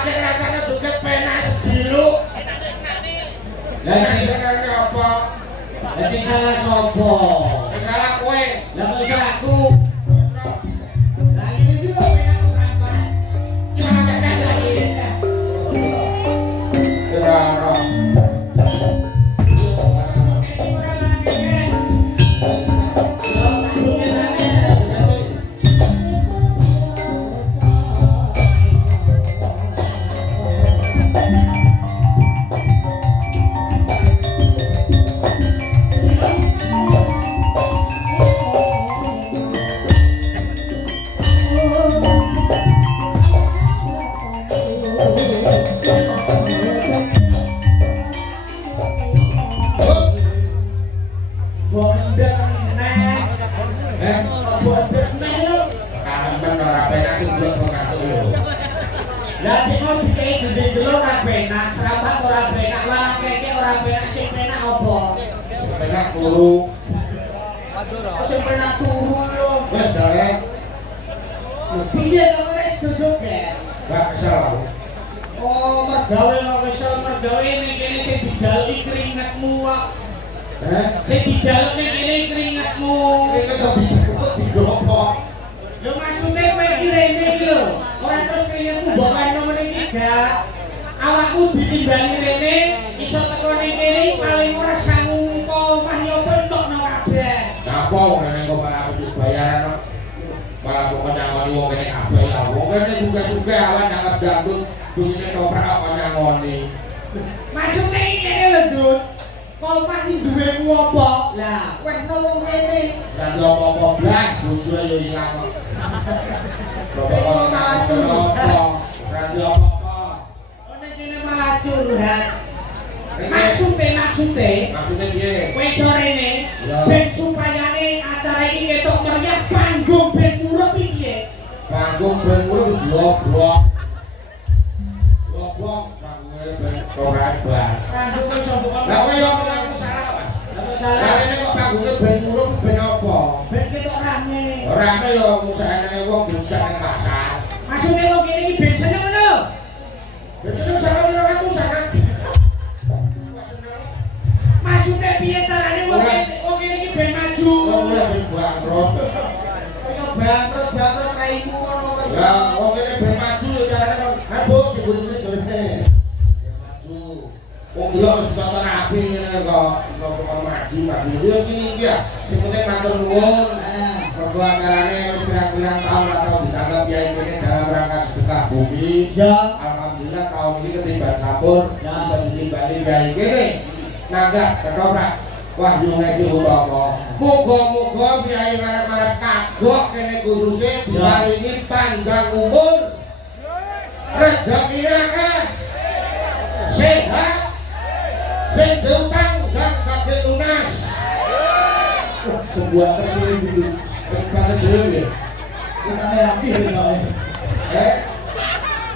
pancen rasane duket penak sedilu. Lah jenenge apa? Lah sing salah sapa? Sing salah kowe. Lah kok iso aku? Lah iki lho penak sampean. Iki malah kakek lagi. Ora ora. Muga-muga biayi ngarep-ngarep kagok kene khususé diparingi panjang umur. Rezekine akeh. Sehat. Sing diutang ndang kabeh lunas. Sebuah terpilih dulu. Kepada dhewe nggih. Kita yakin kok.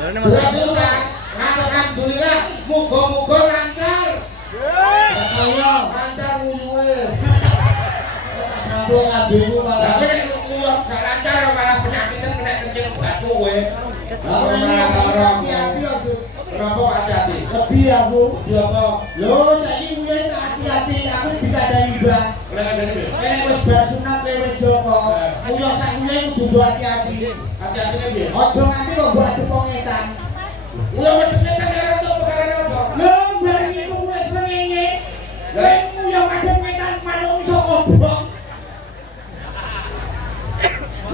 Berarti utang. Alhamdulillah, muga-muga lancar. Lancar wuyuhe. Sambung abimu malah. Tapi nek nguyuh gak lancar malah penyakitan kena kencing batu kowe. Malah sarang hati-hati aku. Kenapa hati-hati? Lebih aku. Di apa? Lho, saiki nguyuh tak hati-hati aku dikandani Mbah. Oleh ngene iki. Kene wis bar sunat lewat Joko. Nguyuh sak nguyuh kudu hati-hati. Hati-hatine piye? Aja nganti kok mbok adu pengetan. Nguyuh medhene kan karo untuk perkara apa? Lho, bareng iku wis rengenge. Kowe nguyuh madhep pengetan manuk iso obong.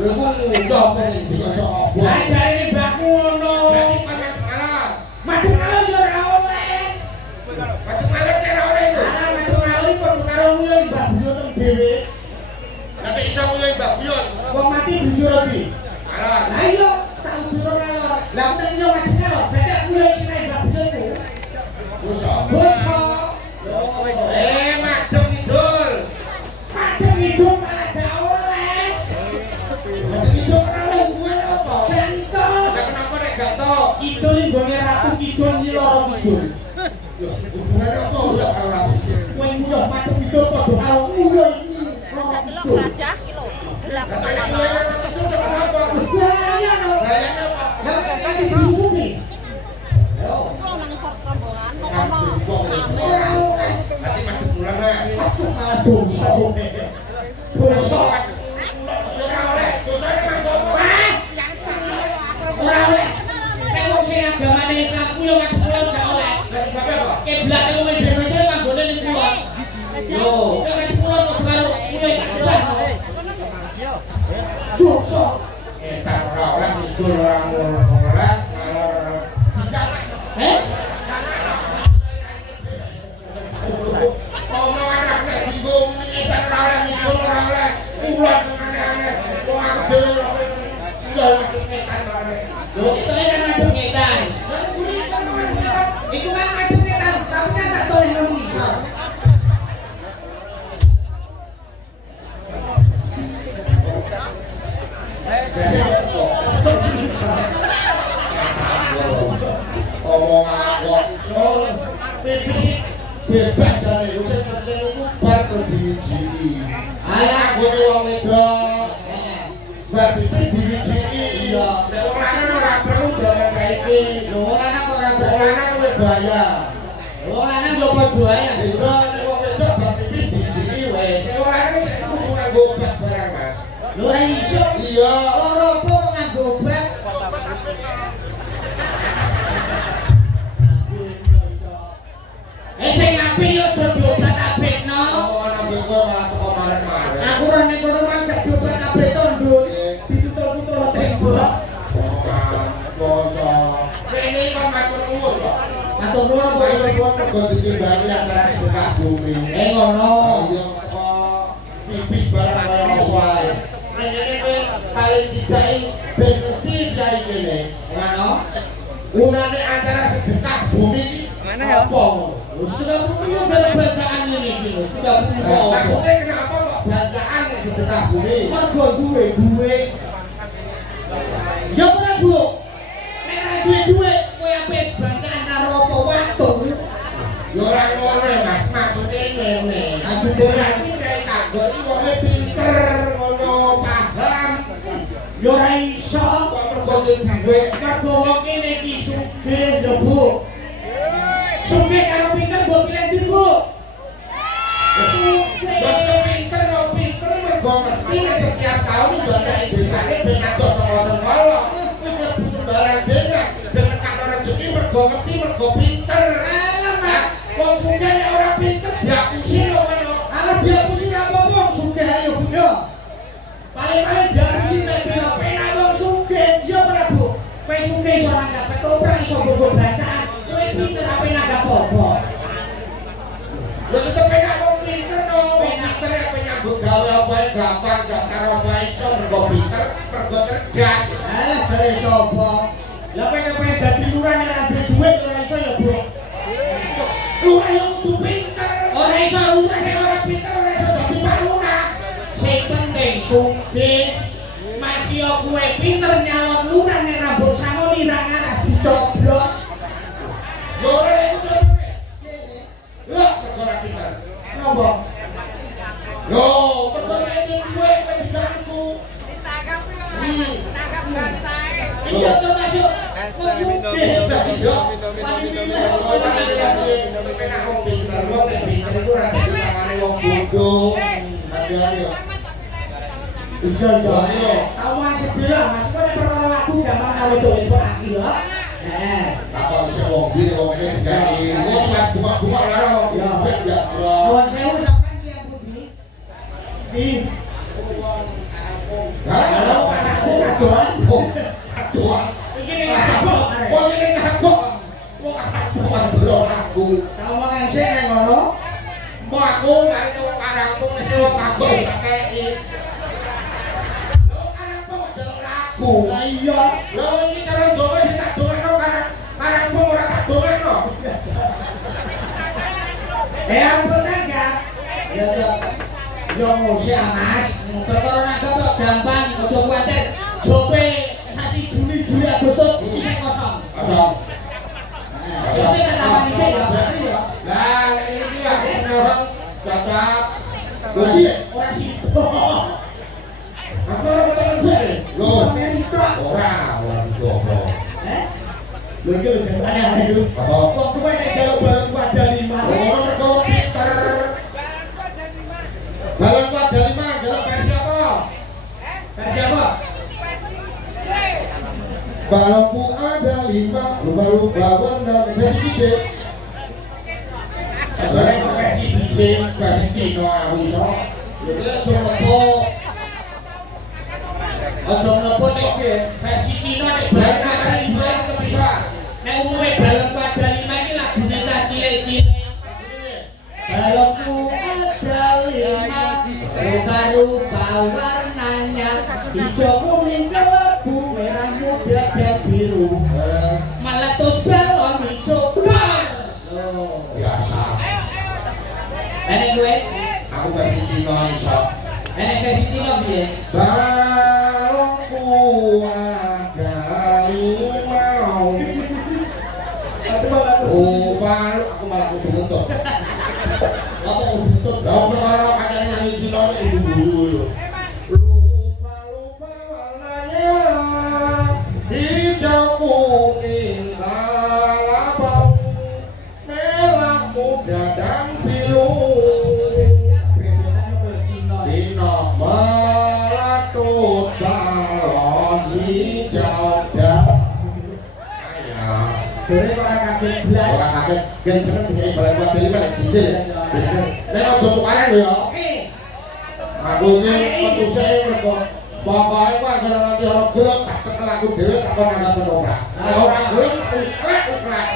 Lha kok udah pengen bisa apa? Ajarane mbahku ngono. Berarti panen malah. Madhep ngalor yo ora oleh. Mati malah nek ora oleh itu. Alah madhep ngalor padha karo nguyuh mbah buyut dhewe. Nek iso nguyuh Mbak Buyut. Wong mati bujur iki. Alah. Lah iya, tak ujur ngalor. Lah nek yo madhep ngalor, beda nguyuh sing mbah buyutku. Dosa. Dosa. Madem Kidul. Madhep hidup malah gak oleh. Madem Kidul ora oleh kuwe apa? Bentuk. Lah kenapa nek gak tok? Kidul iki nggone ratu kidul iki loro kidul. Hubungannya apa udah karo ratu? Kowe nguyuh madhep hidup padha karo nguyuh iki loro kidul. Gajah kilo. Lah nek kuwe ratu itu kenapa? Bahaya no. Gayane apa? Lah kaki disusupi. Mana? Aku malah dosa kowe. Dosa. Ora oleh, dosane mangko apa? Ora oleh. Nek wong sing agamane Islam kuwi yo kuwi gak oleh. Lah sebab apa? Kiblat iku wis Indonesia manggone ning kulon. Lho, nek kulon kok karo kuwi gak jelas. Dosa. Tak ora oleh ngidul ora oleh. Heh? Omongan aku nek bingung iki tak ora oleh ngidul ora oleh. Kulon aneh-aneh. Wong aku dhewe ora njaluk ngetan bareng. Lho, itu kan ngaduk ngetan. Lah kuwi kan ngetan. Iku kan ngaduk ngetan, tapi kan tak toleh nang ngisor. Omongan kok pipi bebas jane sing penting iku bar diwijiki. Alah kowe wong wedok. Bar pipi diwijiki. Iya, nek wong lanang ora perlu jaman kae iki. Lho, wong lanang kok ora Wong perlu. lanang luwih bahaya. Wong lanang yo padha buaya. Iya, nek wong wedok bar pipi diwijiki wae. Nek wong lanang sing kudu nganggo obat barang, Mas. Lho ora iso. Iya. Ora apa kok nganggo obat. Sing apik yo aja diobat abetno. Omongan ambek kowe malah teko marek-marek. Aku ora ning kono mang gak diobat abetno, Nduk. Ditutul-tutul tembok. Bangsa. Rene kan matur nuwun kok. Matur nuwun apa Kowe iso? kuwi mergo ditimbali antara sedekah bumi. Ngono. Iya kok pipis barang kaya wae. Rene kowe paling tidak ben ngerti kae kene. Ngono. Gunane antara sedekah bumi iki apa? Sudah punya dalam bacaan ini gitu. Sudah punya. Maksudnya kenapa kok bacaan sedekah bumi? Mergo duwe. Ya ora, Bu. Nek ora duwe kowe ape bacaan karo apa watu. Ya ora ngono, Mas. Maksudnya ngene. Maksudnya berarti nek kanggo iki wonge pinter ngono, paham. ya ora iso. Kok mergo duwe Mergo wong kene iki sugih lho, Bu. Sugih karo pinter mbok pilih ndi, Bu? Dokter pinter mergo ngerti nek setiap tahun mbakane desane ben adoh sengkala. Wis mlebu sembarang dene, ben nekakno rezeki mergo ngerti mergo pinter. Alah, Mas. Wong sugih nek ora pinter diapusi lho kowe. Alah diapusi apa wong sugih ayo, Bu yo. Paling-paling diapusi nek penak wong sugih yo ora, Bu. Kowe sugih iso nanggap ketoprak iso nggo bacaan. Kowe pinter apa nanggap apa? Lha tetep enak wong pinter no. Pinter apa nyambut gawe apa gampang daftar apa iso mergo pinter, mergo cerdas. Alah jare sapa? Lah kowe kepen dadi lurah nek ora duwe duit ora iso ya, Bu. Lu ayo kudu pinter. Ora iso lurah Nek ora pinter ora iso dadi Pak Lurah. sing penting sugih. Masih kowe pinter nyalon lurah nek rambut sangoni ra ngarah dicoblos. Yo ora iku terus. Lho, mergo ora pinter. Napa? Yo, mergo nek iki kowe diganggu. Iya termasuk sugih. Yo, enak wong pinter, wong pinter iku ora dadi tangane wong bodoh. Ayo. Bisa ayo. Tahu Mas sedih lah, Mas kok nek perkara lagu gampang karo wedok aki lho. Apa bisa wong bini wong ini diganti? Wong mas buka-buka larang wong Ya. bini tidak jelas. Nuwun sewu sampean ki yang pundi? Di Halo, anakku kadoan. aduan. Iki ning kagok. Wong ini kagok. Wong aduan delok aku. Tak omongan sik nek ngono. Mau aku mari wong karangku mesti wong kagok tak kei. Lo karangku delok aku. Lah iya. Lo iki karo donga sing tak dongakno karangku ora tak dongakno. Ampun tanggap. Ya. Yo ngusik Mas. Perkara nanggap kok gampang, aja kuwatir. Jope sasi Juli Agustus isih kosong. Kosong. Tapi kan tamani sik ya, berarti ya. Lah iki aku seneng cocok. Ora ora sido. Apa ora bener? Lho, ora sido apa. Lho iki lho jembane ae lho. Apa? Wong tuwa nek jaluk bareng kuwi ada 5. Ora mergo pinter. balokku ada 5 lumba-lumba warna dari DJ. Aja kok kayak DJ Dari Cina aku iso. aja mlebu. Aja mlebu nek versi Cina nek Balik balik kali kali tetep bisa. nek umume balonku ada 5 iki lagune cah cilik-cilik. Balonku ada 5 rupa-rupa warnanya hijau kuning kelabu merah muda dan biru meletus balon hijau bar. Biasa. Enek kowe Aku versi Cina iso. enek versi Cina piye? Balokku ada 5. Oh, balok aku malah kudu ngentot. Apa untut? Lah orang pacarnya nyanyi Cina itu dulu. Lupa-lupa warnanya hijau kuning kalabau merah muda dan biru. Brebetan kowe Cina. Dino melatut balon hijau dan ayah. Dore kok ora kaget blas. Orang kaget, yang seneng dikai barang buat beli kan DJ. Nek ojo tukaran lho ya. Oke. Aku iki petuse mergo pokoke ku agar nanti ana gelem tak cekel aku dhewe tak kon nang ora. Nek ora gelem aku klek.